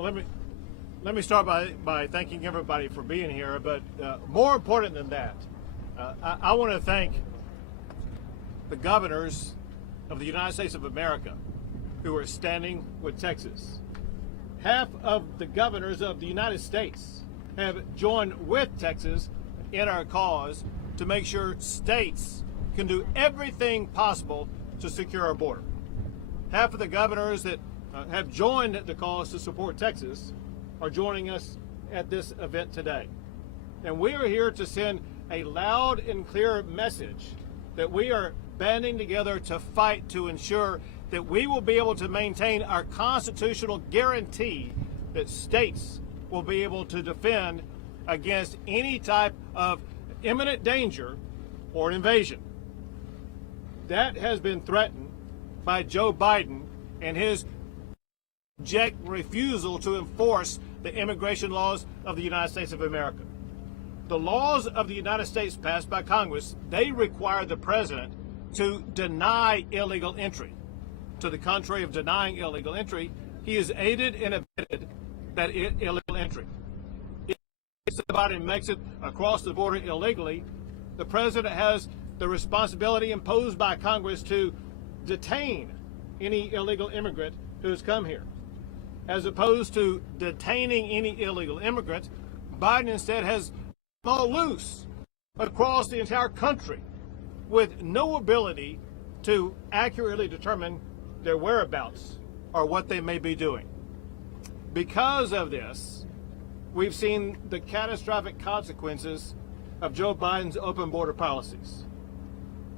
Well, let me start by thanking everybody for being here. But more important than that, I want to thank the governors of the United States of America who are standing with Texas. Half of the governors of the United States have joined with Texas in our cause to make sure states can do everything possible to secure our border. Half of the governors that have joined the cause to support Texas are joining us at this event today. And we are here to send a loud and clear message that we are banding together to fight to ensure that we will be able to maintain our constitutional guarantee that states will be able to defend against any type of imminent danger or an invasion. That has been threatened by Joe Biden and his refusal to enforce the immigration laws of the United States of America. The laws of the United States passed by Congress, they require the president to deny illegal entry. To the contrary of denying illegal entry, he has aided and abetted that illegal entry. If somebody makes it across the border illegally, the president has the responsibility imposed by Congress to detain any illegal immigrant who has come here. As opposed to detaining any illegal immigrant, Biden instead has them all loose across the entire country with no ability to accurately determine their whereabouts or what they may be doing. Because of this, we've seen the catastrophic consequences of Joe Biden's open border policies.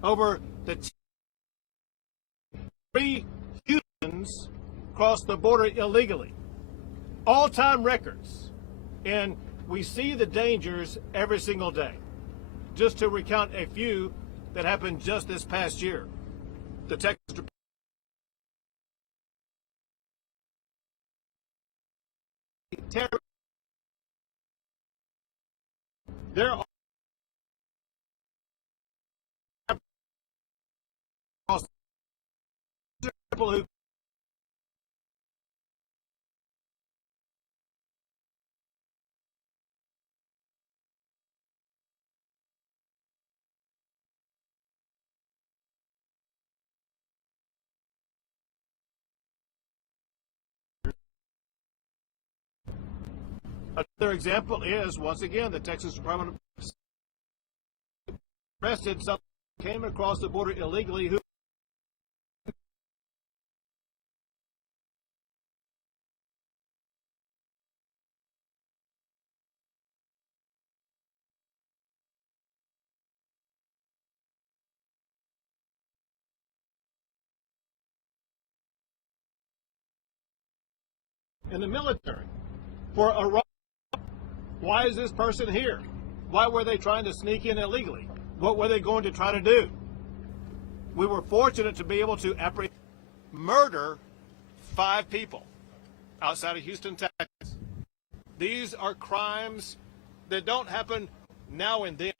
Over the 3 Houstons crossed the border illegally, all-time records, and we see the dangers every single day. Just to recount a few that happened just this past year, the Texas there are people who another example is, once again, the Texas Department of arrested someone who came across the border illegally who in the military for a robbery. Why is this person here? Why were they trying to sneak in illegally? What were they going to try to do? We were fortunate to be able to murder 5 people outside of Houston, Texas. These are crimes that don't happen now and then.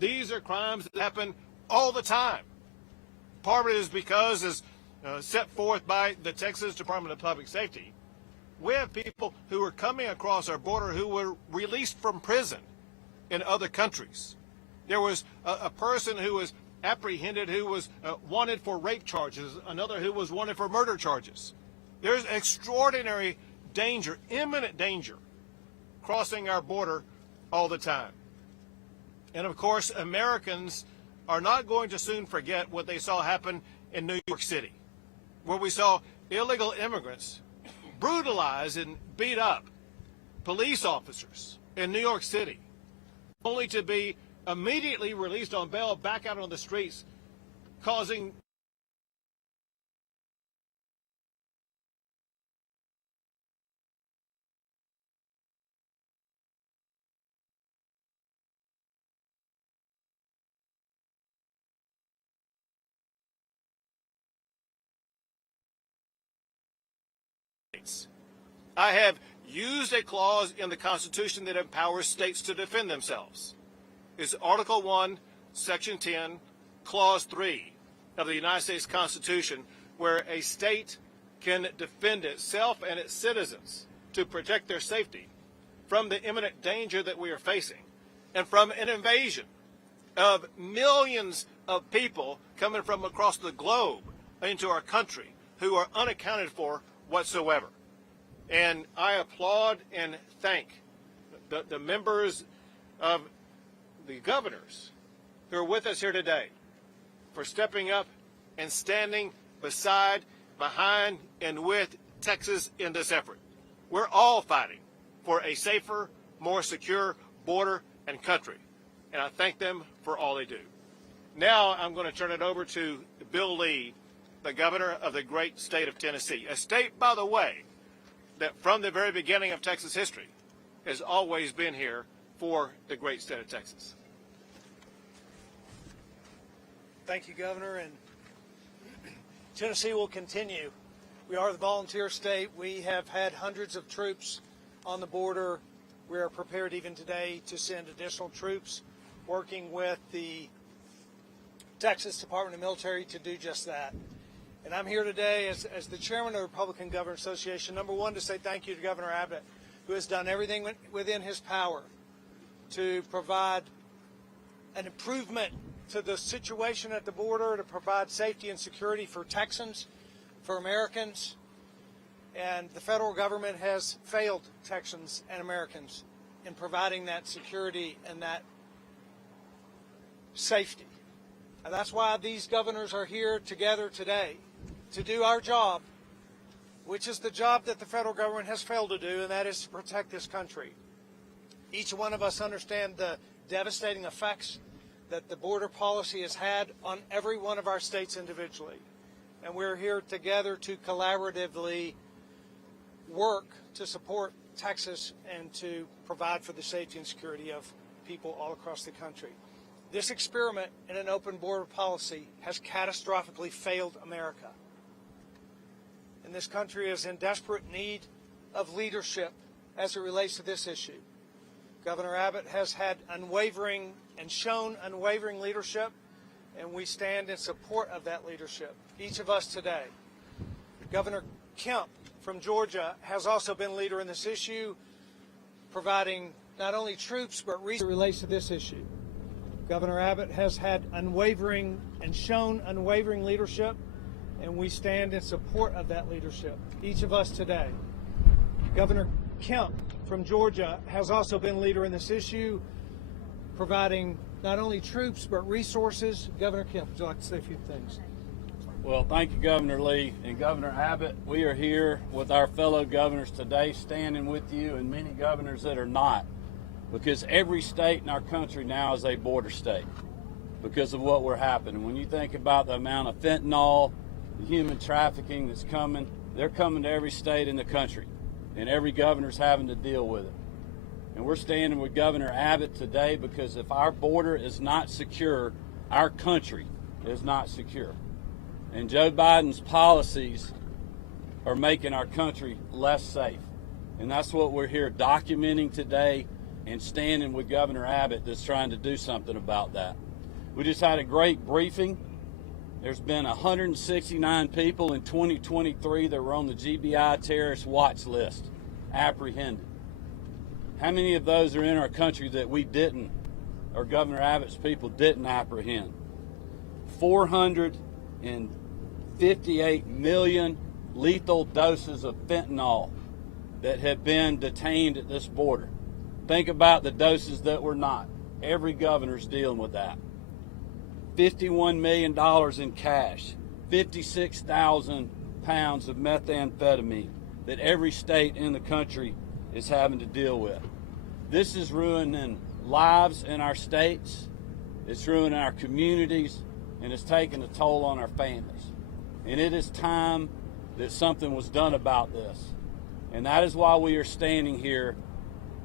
These are crimes that happen all the time. Part of it is because, as set forth by the Texas Department of Public Safety, we have people who are coming across our border who were released from prison in other countries. There was a person who was apprehended who was wanted for rape charges, another who was wanted for murder charges. There's extraordinary danger, imminent danger, crossing our border all the time. And of course, Americans are not going to soon forget what they saw happen in New York City, where we saw illegal immigrants brutalize and beat up police officers in New York City, only to be immediately released on bail back out on the streets, causing I have used a clause in the Constitution that empowers states to defend themselves. It's Article 1, Section 10, Clause 3 of the United States Constitution, where a state can defend itself and its citizens to protect their safety from the imminent danger that we are facing and from an invasion of millions of people coming from across the globe into our country who are unaccounted for whatsoever. And I applaud and thank the members of the governors who are with us here today for stepping up and standing beside, behind, and with Texas in this effort. We're all fighting for a safer, more secure border and country, and I thank them for all they do. Now I'm going to turn it over to Bill Lee, the governor of the great state of Tennessee, a state, by the way, that from the very beginning of Texas history has always been here for the great state of Texas. Thank you, Governor, and Tennessee will continue. We are the volunteer state. We have had hundreds of troops on the border. We are prepared even today to send additional troops, working with the Texas Department of Military to do just that. And I'm here today as the chairman of the Republican Governors Association, number one, to say thank you to Governor Abbott, who has done everything within his power to provide an improvement to the situation at the border, to provide safety and security for Texans, for Americans. And the federal government has failed Texans and Americans in providing that security and that safety. And that's why these governors are here together today to do our job, which is the job that the federal government has failed to do, and that is to protect this country. Each one of us understand the devastating effects that the border policy has had on every one of our states individually. And we're here together to collaboratively work to support Texas and to provide for the safety and security of people all across the country. This experiment in an open border policy has catastrophically failed America. And this country is in desperate need of leadership as it relates to this issue. Governor Abbott has had unwavering and shown unwavering leadership, and we stand in support of that leadership, each of us today. Governor Kemp from Georgia has also been leader in this issue, providing not only troops but resources as it relates to this issue. Governor Abbott has had unwavering and shown unwavering leadership, and we stand in support of that leadership, each of us today. Governor Kemp from Georgia has also been leader in this issue, providing not only troops but resources. Governor Kemp, would you like to say a few things? Well, thank you, Governor Lee and Governor Abbott. We are here with our fellow governors today, standing with you and many governors that are not, because every state in our country now is a border state because of what we're happening. When you think about the amount of fentanyl, the human trafficking that's coming, they're coming to every state in the country, and every governor's having to deal with it. And we're standing with Governor Abbott today because if our border is not secure, our country is not secure. And Joe Biden's policies are making our country less safe. And that's what we're here documenting today and standing with Governor Abbott that's trying to do something about that. We just had a great briefing. There's been 169 people in 2023 that were on the GBI terrorist watch list, apprehended. How many of those are in our country that we didn't, or Governor Abbott's people didn't apprehend? 458 million lethal doses of fentanyl that have been detained at this border. Think about the doses that were not. Every governor's dealing with that. $51 million in cash, 56,000 pounds of methamphetamine that every state in the country is having to deal with. This is ruining lives in our states, it's ruining our communities, and it's taking a toll on our families. And it is time that something was done about this. And that is why we are standing here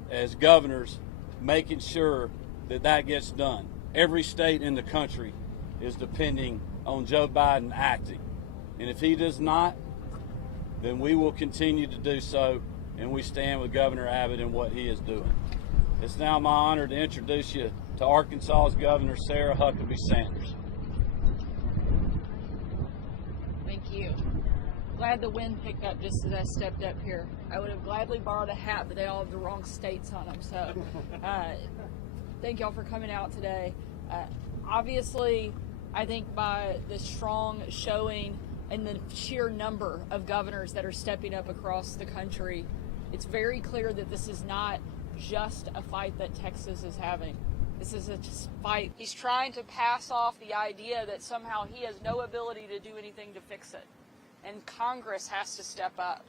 as governors, making sure that that gets done. Every state in the country is depending on Joe Biden acting. And if he does not, then we will continue to do so, and we stand with Governor Abbott in what he is doing. It's now my honor to introduce you to Arkansas's Governor, Sarah Huckabee Sanders. Thank you. glad the wind picked up just as I stepped up here. I would have gladly borrowed a hat, but they all have the wrong states on them. So thank y'all for coming out today. Obviously, I think by the strong showing and the sheer number of governors that are stepping up across the country, it's very clear that this is not just a fight that Texas is having. This is a fight. He's trying to pass off the idea that somehow he has no ability to do anything to fix it. And Congress has to step up.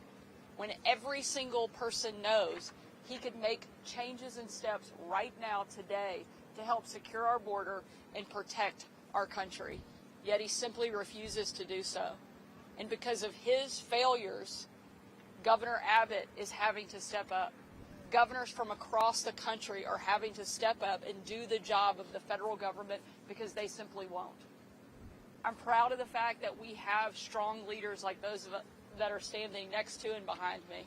When every single person knows he could make changes and steps right now today to help secure our border and protect our country. Yet he simply refuses to do so. And because of his failures, Governor Abbott is having to step up. Governors from across the country are having to step up and do the job of the federal government because they simply won't. I'm proud of the fact that we have strong leaders like those that are standing next to and behind me.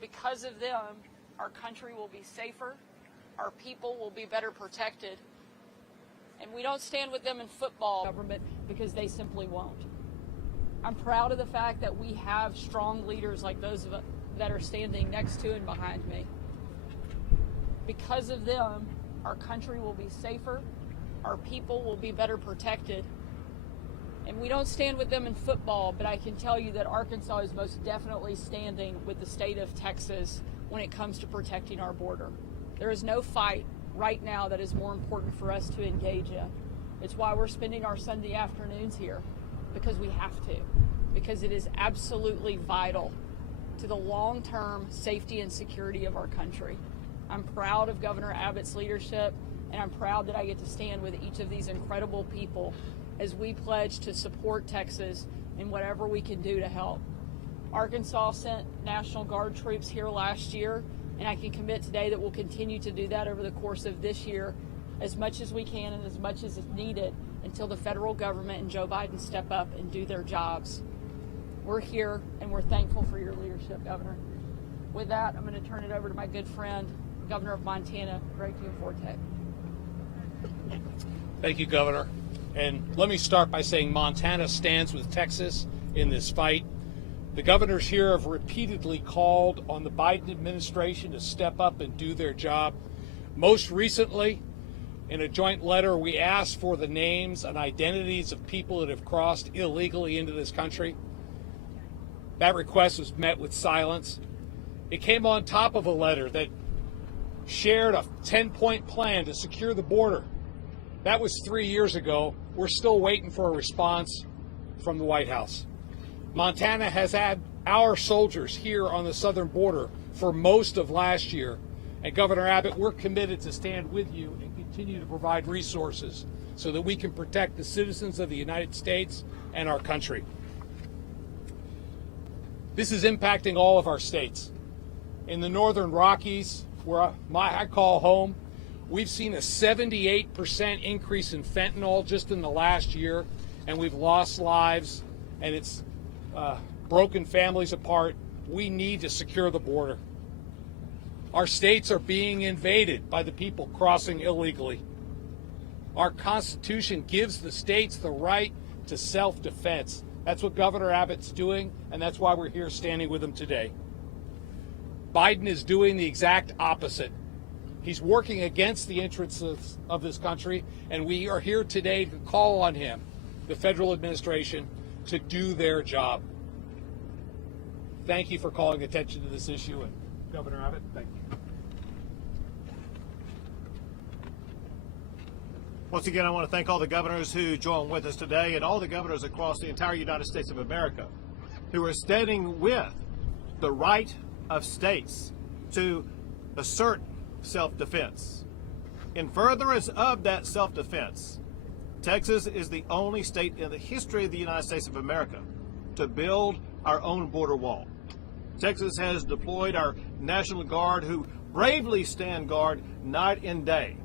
Because of them, our country will be safer, our people will be better protected, and we don't stand with them in football government because they simply won't. I'm proud of the fact that we have strong leaders like those that are standing next to and behind me. Because of them, our country will be safer, our people will be better protected, and we don't stand with them in football, but I can tell you that Arkansas is most definitely standing with the state of Texas when it comes to protecting our border. There is no fight right now that is more important for us to engage in. It's why we're spending our Sunday afternoons here, because we have to, because it is absolutely vital to the long-term safety and security of our country. I'm proud of Governor Abbott's leadership, and I'm proud that I get to stand with each of these incredible people as we pledge to support Texas in whatever we can do to help. Arkansas sent National Guard troops here last year, and I can commit today that we'll continue to do that over the course of this year as much as we can and as much as is needed until the federal government and Joe Biden step up and do their jobs. We're here, and we're thankful for your leadership, Governor. With that, I'm going to turn it over to my good friend, Governor of Montana, Greg Gianforte. Thank you, Governor. And let me start by saying Montana stands with Texas in this fight. The governors here have repeatedly called on the Biden administration to step up and do their job. Most recently, in a joint letter, we asked for the names and identities of people that have crossed illegally into this country. That request was met with silence. It came on top of a letter that shared a 10-point plan to secure the border. That was 3 years ago. We're still waiting for a response from the White House. Montana has had our soldiers here on the southern border for most of last year. And Governor Abbott, we're committed to stand with you and continue to provide resources so that we can protect the citizens of the United States and our country. This is impacting all of our states. In the northern Rockies, where I call home, we've seen a 78% increase in fentanyl just in the last year, and we've lost lives, and it's broken families apart. We need to secure the border. Our states are being invaded by the people crossing illegally. Our Constitution gives the states the right to self-defense. That's what Governor Abbott's doing, and that's why we're here standing with him today. Biden is doing the exact opposite. He's working against the interests of this country, and we are here today to call on him, the federal administration, to do their job. Thank you for calling attention to this issue, and Governor Abbott, thank you. Once again, I want to thank all the governors who joined with us today and all the governors across the entire United States of America who are standing with the right of states to assert self-defense. In furtherance of that self-defense, Texas is the only state in the history of the United States of America to build our own border wall. Texas has deployed our National Guard, who bravely stand guard night and day,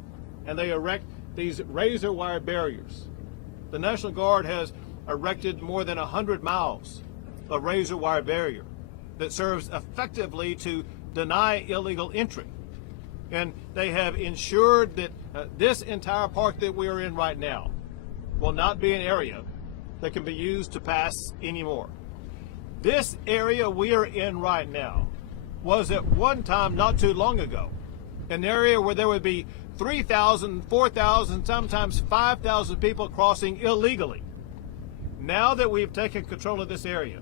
and they erect these razor wire barriers. The National Guard has erected more than 100 miles of razor wire barrier that serves effectively to deny illegal entry. And they have ensured that this entire park that we are in right now will not be an area that can be used to pass anymore. This area we are in right now was at one time, not too long ago, an area where there would be 3,000, 4,000, sometimes 5,000 people crossing illegally. Now that we've taken control of this area,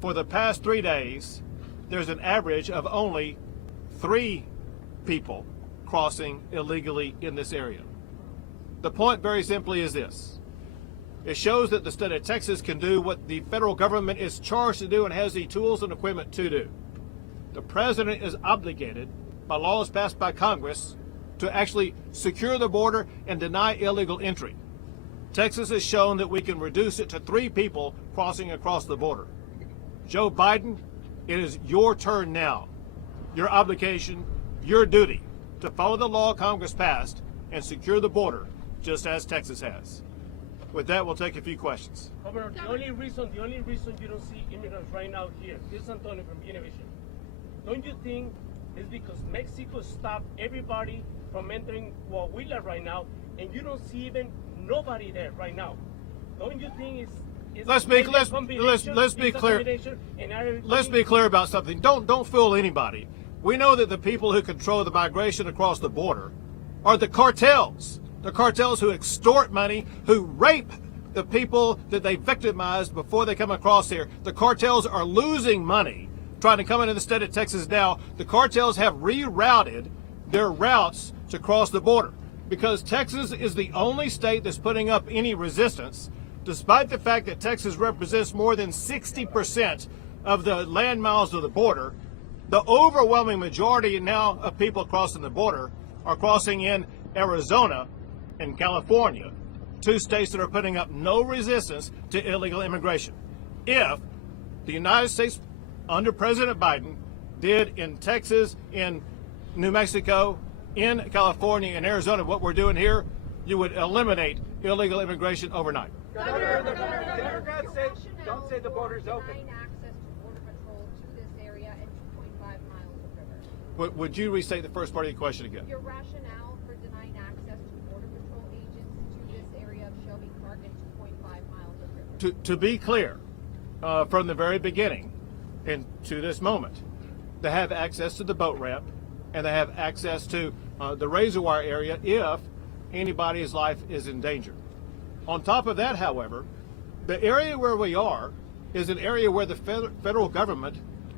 for the past 3 days, there's an average of only 3 people crossing illegally in this area. The point very simply is this. It shows that the state of Texas can do what the federal government is charged to do and has the tools and equipment to do. The president is obligated by laws passed by Congress to actually secure the border and deny illegal entry. Texas has shown that we can reduce it to 3 people crossing across the border. Joe Biden, it is your turn now. Your obligation, your duty to follow the law Congress passed and secure the border just as Texas has. With that, we'll take a few questions. Governor, the only reason you don't see immigrants right now here, this is Antonio from Univision. Don't you think it's because Mexico stopped everybody from entering Coahuila right now, and you don't see even nobody there right now? Don't you think it's Let's be clear about something. Don't fool anybody. We know that the people who control the migration across the border are the cartels. The cartels who extort money, who rape the people that they victimized before they come across here. The cartels are losing money trying to come into the state of Texas now. The cartels have rerouted their routes to cross the border because Texas is the only state that's putting up any resistance, despite the fact that Texas represents more than 60% of the land miles of the border. The overwhelming majority now of people crossing the border are crossing in Arizona and California, 2 states that are putting up no resistance to illegal immigration. If the United States under President Biden did in Texas, in New Mexico, in California, and Arizona what we're doing here, you would eliminate illegal immigration overnight. Governor, the Democrats don't say the border's open. Denying access to border patrol to this area and 2.5 miles of river. Would you restate the first part of your question again? Your rationale for denying access to border patrol agents to this area of Shelby Park and 2.5 miles of river. To be clear, from the very beginning and to this moment, they have access to the boat ramp and they have access to the razor wire area if anybody's life is in danger. On top of that, however, the area where we are is an area where the federal government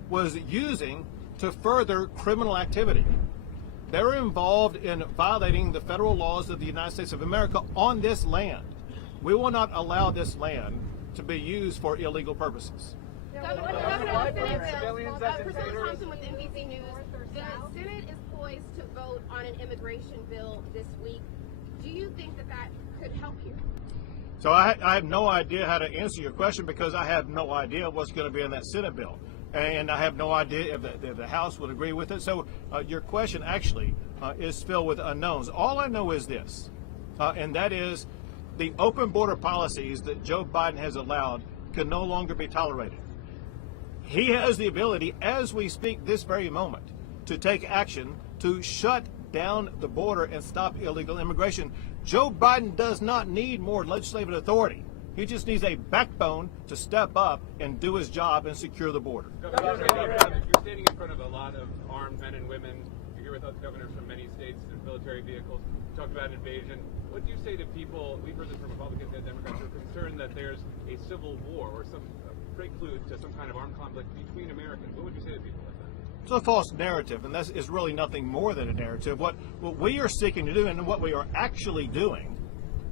was using to further criminal activity. They're involved in violating the federal laws of the United States of America on this land. We will not allow this land to be used for illegal purposes. President Thompson with NBC News. The Senate is poised to vote on an immigration bill this week. Do you think that could help you? So I have no idea how to answer your question because I have no idea what's going to be in that Senate bill. And I have no idea if the House would agree with it. So your question actually is filled with unknowns. All I know is this, and that is the open border policies that Joe Biden has allowed can no longer be tolerated. He has the ability, as we speak this very moment, to take action to shut down the border and stop illegal immigration. Joe Biden does not need more legislative authority. He just needs a backbone to step up and do his job and secure the border. Governor, you're standing in front of a lot of armed men and women. You're here with other governors from many states in military vehicles. You talked about invasion. What do you say to people, we've heard this from Republicans and Democrats, who are concerned that there's a civil war or some prelude to some kind of armed conflict between Americans? What would you say to people like that? It's a false narrative, and that is really nothing more than a narrative. What we are seeking to do, and what we are actually doing,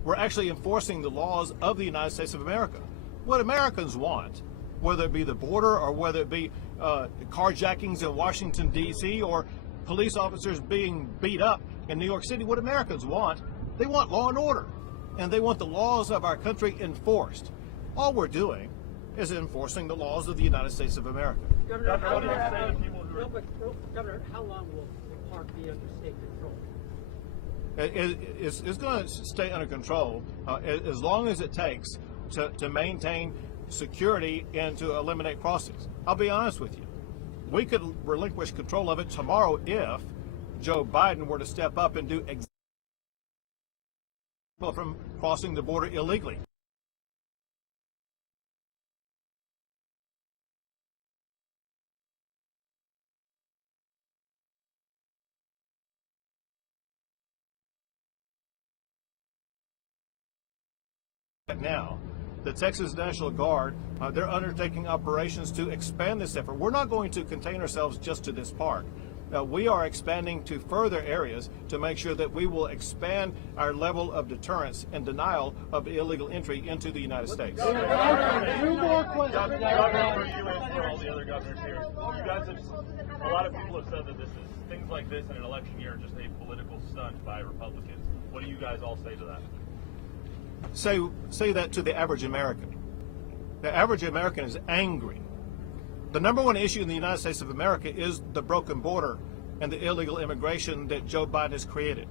we're actually enforcing the laws of the United States of America. What Americans want, whether it be the border or whether it be carjackings in Washington, D.C., or police officers being beat up in New York City, what Americans want, they want law and order, and they want the laws of our country enforced. All we're doing is enforcing the laws of the United States of America. Governor, how long will the park be under state control? It's going to stay under control as long as it takes to maintain security and to eliminate crossings. I'll be honest with you. We could relinquish control of it tomorrow if Joe Biden were to step up and do exactly from crossing the border illegally. now, the Texas National Guard, they're undertaking operations to expand this effort. We're not going to contain ourselves just to this park. We are expanding to further areas to make sure that we will expand our level of deterrence and denial of illegal entry into the United States. Two more questions. Governor, for you and for all the other governors here, you guys have, a lot of people have said that this is, things like this in an election year are just a political stunt by Republicans. What do you guys all say to that? Say that to the average American. The average American is angry. The number one issue in the United States of America is the broken border and the illegal immigration that Joe Biden has created.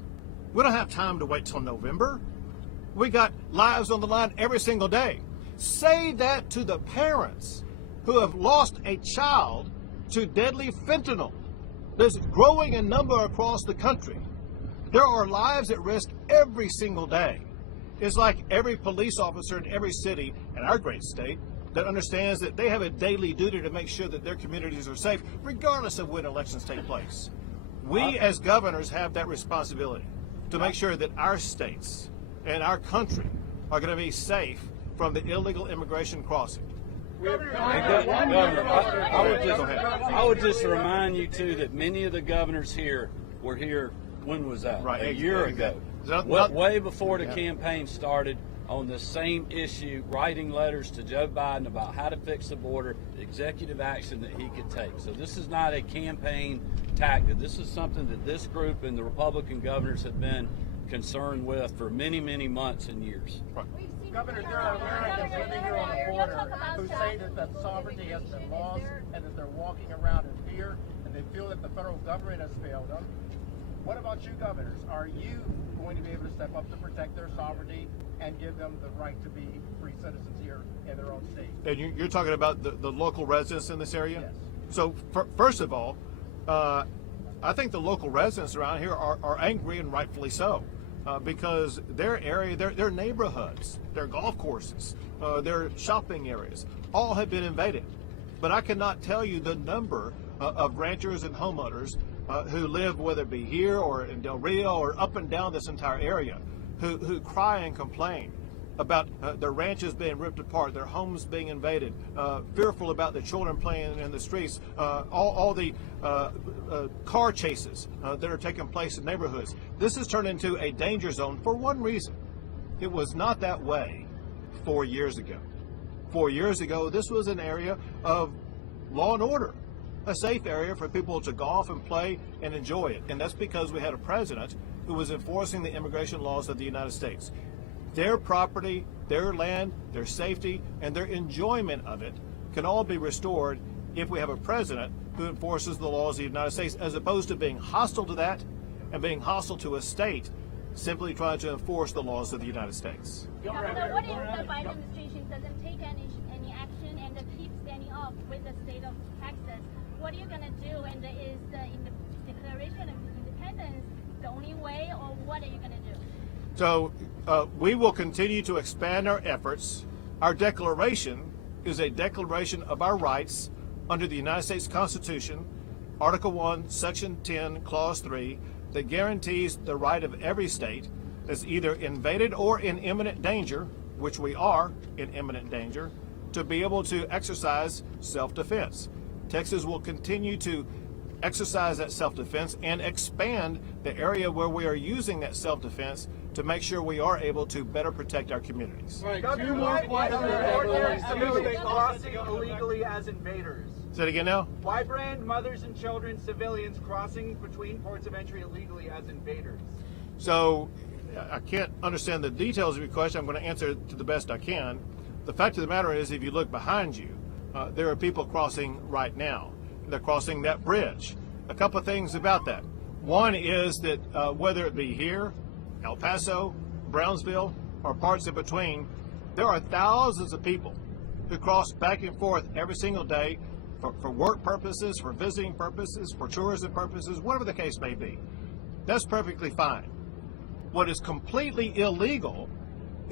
We don't have time to wait till November. We got lives on the line every single day. Say that to the parents who have lost a child to deadly fentanyl that's growing in number across the country. There are lives at risk every single day. It's like every police officer in every city in our great state that understands that they have a daily duty to make sure that their communities are safe, regardless of when elections take place. We as governors have that responsibility to make sure that our states and our country are going to be safe from the illegal immigration crossing. Governor, I would just remind you too that many of the governors here were here. When was that? Right, a year ago. Way before the campaign started, on the same issue, writing letters to Joe Biden about how to fix the border, executive action that he could take. So this is not a campaign tactic. This is something that this group and the Republican governors have been concerned with for many, many months and years. Right. Governor, there are Americans living here on the border who say that sovereignty has been lost and that they're walking around in fear and they feel that the federal government has failed them. What about you, governors? Are you going to be able to step up to protect their sovereignty and give them the right to be free citizens here in their own state? And you're talking about the local residents in this area? Yes. So first of all, I think the local residents around here are angry, and rightfully so, because their area, their neighborhoods, their golf courses, their shopping areas, all have been invaded. But I cannot tell you the number of ranchers and homeowners who live, whether it be here or in Del Rio or up and down this entire area, who cry and complain about their ranches being ripped apart, their homes being invaded, fearful about the children playing in the streets, all the car chases that are taking place in neighborhoods. This has turned into a danger zone for one reason. It was not that way 4 years ago. 4 years ago, this was an area of law and order, a safe area for people to golf and play and enjoy it. And that's because we had a president who was enforcing the immigration laws of the United States. Their property, their land, their safety, and their enjoyment of it can all be restored if we have a president who enforces the laws of the United States, as opposed to being hostile to that and being hostile to a state simply trying to enforce the laws of the United States. Governor, what if the Biden administration doesn't take any action and keeps standing up with the state of Texas? What are you going to do? And is the Declaration of Independence the only way, or what are you going to do? So we will continue to expand our efforts. Our declaration is a declaration of our rights under the United States Constitution, Article 1, Section 10, Clause 3, that guarantees the right of every state that's either invaded or in imminent danger, which we are in imminent danger, to be able to exercise self-defense. Texas will continue to exercise that self-defense and expand the area where we are using that self-defense to make sure we are able to better protect our communities. Right. Two more questions. Crossing illegally as invaders. Say it again now? Why brand mothers and children, civilians crossing between ports of entry illegally as invaders? So I can't understand the details of your question. I'm going to answer it to the best I can. The fact of the matter is, if you look behind you, there are people crossing right now. They're crossing that bridge. A couple of things about that. One is that whether it be here, El Paso, Brownsville, or parts in between, there are thousands of people who cross back and forth every single day for work purposes, for visiting purposes, for tourism purposes, whatever the case may be. That's perfectly fine. What is completely illegal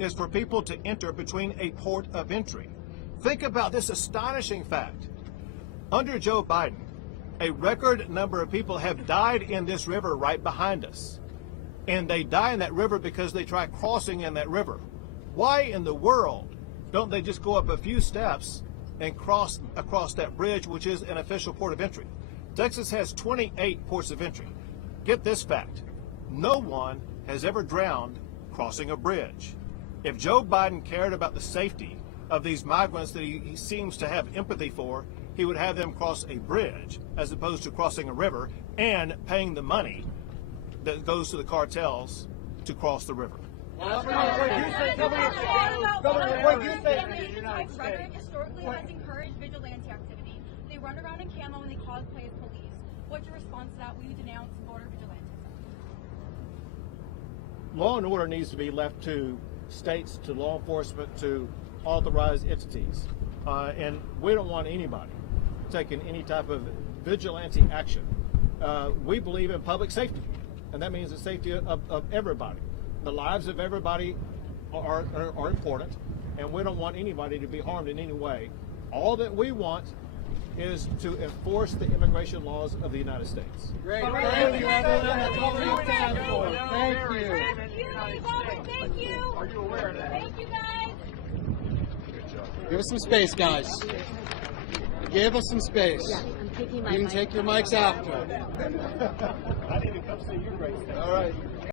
is for people to enter between a port of entry. Think about this astonishing fact. Under Joe Biden, a record number of people have died in this river right behind us. And they die in that river because they try crossing in that river. Why in the world don't they just go up a few steps and cross across that bridge, which is an official port of entry? Texas has 28 ports of entry. Get this fact. No one has ever drowned crossing a bridge. If Joe Biden cared about the safety of these migrants that he seems to have empathy for, he would have them cross a bridge as opposed to crossing a river and paying the money that goes to the cartels to cross the river. Historically has encouraged vigilante activity. They run around in camo and they cosplay as police. What's your response to that? Will you denounce border vigilantism? Law and order needs to be left to states, to law enforcement, to authorized entities. And we don't want anybody taking any type of vigilante action. We believe in public safety, and that means the safety of everybody. The lives of everybody are important, and we don't want anybody to be harmed in any way. All that we want is to enforce the immigration laws of the United States. Great. Thank you, everyone. That's all we have time for. Thank you. Thank you. Are you aware of that? Thank you, guys. Give us some space, guys. Give us some space. Yeah, I'm taking my You can mic take your mics after. I need to come see your great state. All right.